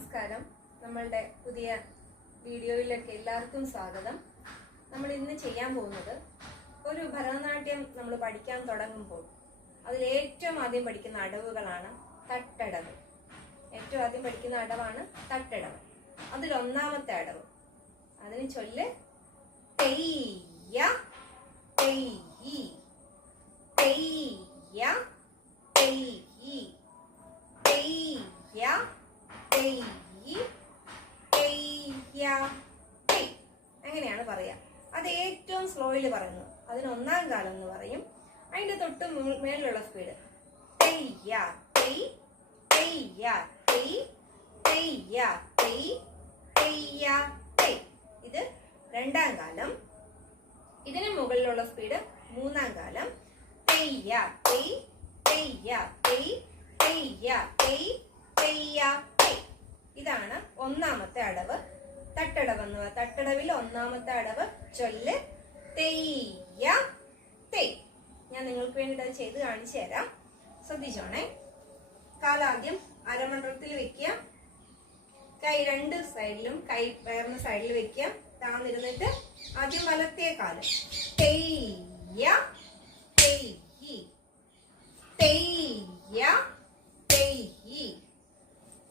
നമസ്കാരം. നമ്മളുടെ പുതിയ വീഡിയോയിലേക്ക് എല്ലാവർക്കും സ്വാഗതം. നമ്മൾ ഇന്ന് ചെയ്യാൻ പോകുന്നത് ഒരു ഭരതനാട്യം നമ്മൾ പഠിക്കാൻ തുടങ്ങുമ്പോൾ അതിൽ ഏറ്റവും ആദ്യം പഠിക്കുന്ന അടവുകളാണ് തട്ടടവ്. ഏറ്റവും ആദ്യം പഠിക്കുന്ന അടവാണ് തട്ടടവ്. അതിലൊന്നാമത്തെ അടവ്, അതിന് ചൊല്ല് തെയ്യ തെയ്യി തെയ്യ തെയ്യി തെയ്യ തെയ്യി തെയ്യ തെയ്. അങ്ങനെയാണ് പറയാ. അത് ഏറ്റവും സ്ലോയിൽ പറയുന്നു. അതിന് ഒന്നാം കാലം എന്ന് പറയും. അതിന്റെ തൊട്ട് മേലുള്ള സ്പീഡ് തെയ്യ തെയ് തെയ്യ തെയ് തെയ്യ തെയ് തെയ്യ തെയ്. ഇത് രണ്ടാം കാലം. ഇതിന് മുകളിലുള്ള സ്പീഡ് മൂന്നാം കാലം. തെയ്യ തെയ് തെയ്യ തെയ് തെയ്യ തെയ് തെയ്യ തെയ്. ഇതാണ് ഒന്നാമത്തെ അടവ്, തട്ടടവ് എന്ന് പറയുന്നത്. തട്ടടവിൽ ഒന്നാമത്തെ അടവ് ചൊല്ല് തെയ്യ തെയ്. ഞാൻ നിങ്ങൾക്ക് വേണ്ടിയിട്ട് അത് ചെയ്ത് കാണിച്ചു തരാം. ശ്രദ്ധിച്ചോണേ. കാലാദ്യം അരമണ്ഡലത്തിൽ വെക്കുക. കൈ രണ്ട് സൈഡിലും, കൈ വേർന്ന സൈഡിൽ വെക്കുക. താന്നിരുന്നിട്ട് ആദ്യം വലത്തേ കാലം തെയ്യ തെയ്യി തെയ്യ തെയ്യി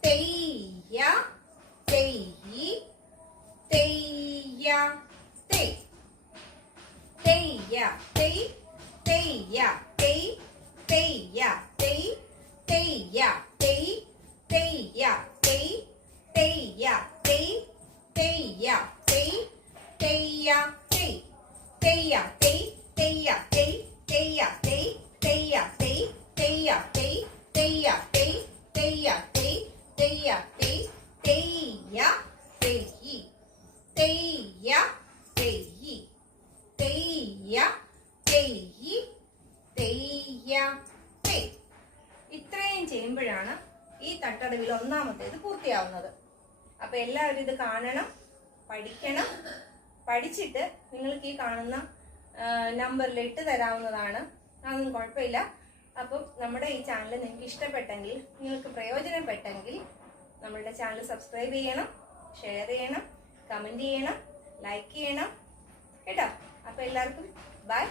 തെയ്യ തെയ്യി തെയ്യ തെയ് തെയ്യ തെയ് തെയ്യ തെയ് തെയ്യ തെയ് തെയ്യ തെയ് തെയ്യ തെയ് തെയ്യ തെയ് തെയ്യ തെയ് തെയ്യ തെയ് തെയ്യ തെയ് തെയ്യ തെയ് തെയ്യ തെയ് തെയ്യ തെയ് തെയ്യ തെയ് തെയ്യ തെയ് തെയ്യ തെയ് തെയ്യ തെയ് തെയ്യ തെയ്യി തെയ്യ തെയ്യി തെയ്യ തെയ്യി തെയ്യ തെയ്. ഇത്രയും ചെയ്യുമ്പോഴാണ് ഈ തട്ടടവിൽ ഒന്നാമത്തേത് പൂർത്തിയാവുന്നത്. അപ്പൊ എല്ലാവരും ഇത് കാണണം, പഠിക്കണം. പഠിച്ചിട്ട് നിങ്ങൾക്ക് ഈ കാണുന്ന നമ്പറിൽ ഇട്ട് തരാവുന്നതാണ്. അതൊന്നും കുഴപ്പമില്ല. അപ്പം നമ്മുടെ ഈ ചാനൽ നിങ്ങൾക്ക് ഇഷ്ടപ്പെട്ടെങ്കിൽ, നിങ്ങൾക്ക് പ്രയോജനപ്പെട്ടെങ്കിൽ നമ്മളുടെ ചാനൽ സബ്സ്ക്രൈബ് ചെയ്യണം, ഷെയർ ചെയ്യണം, കമന്റ് ചെയ്യണം, ലൈക്ക് ചെയ്യണം കേട്ടോ. അപ്പൊ എല്ലാവർക്കും ബൈ.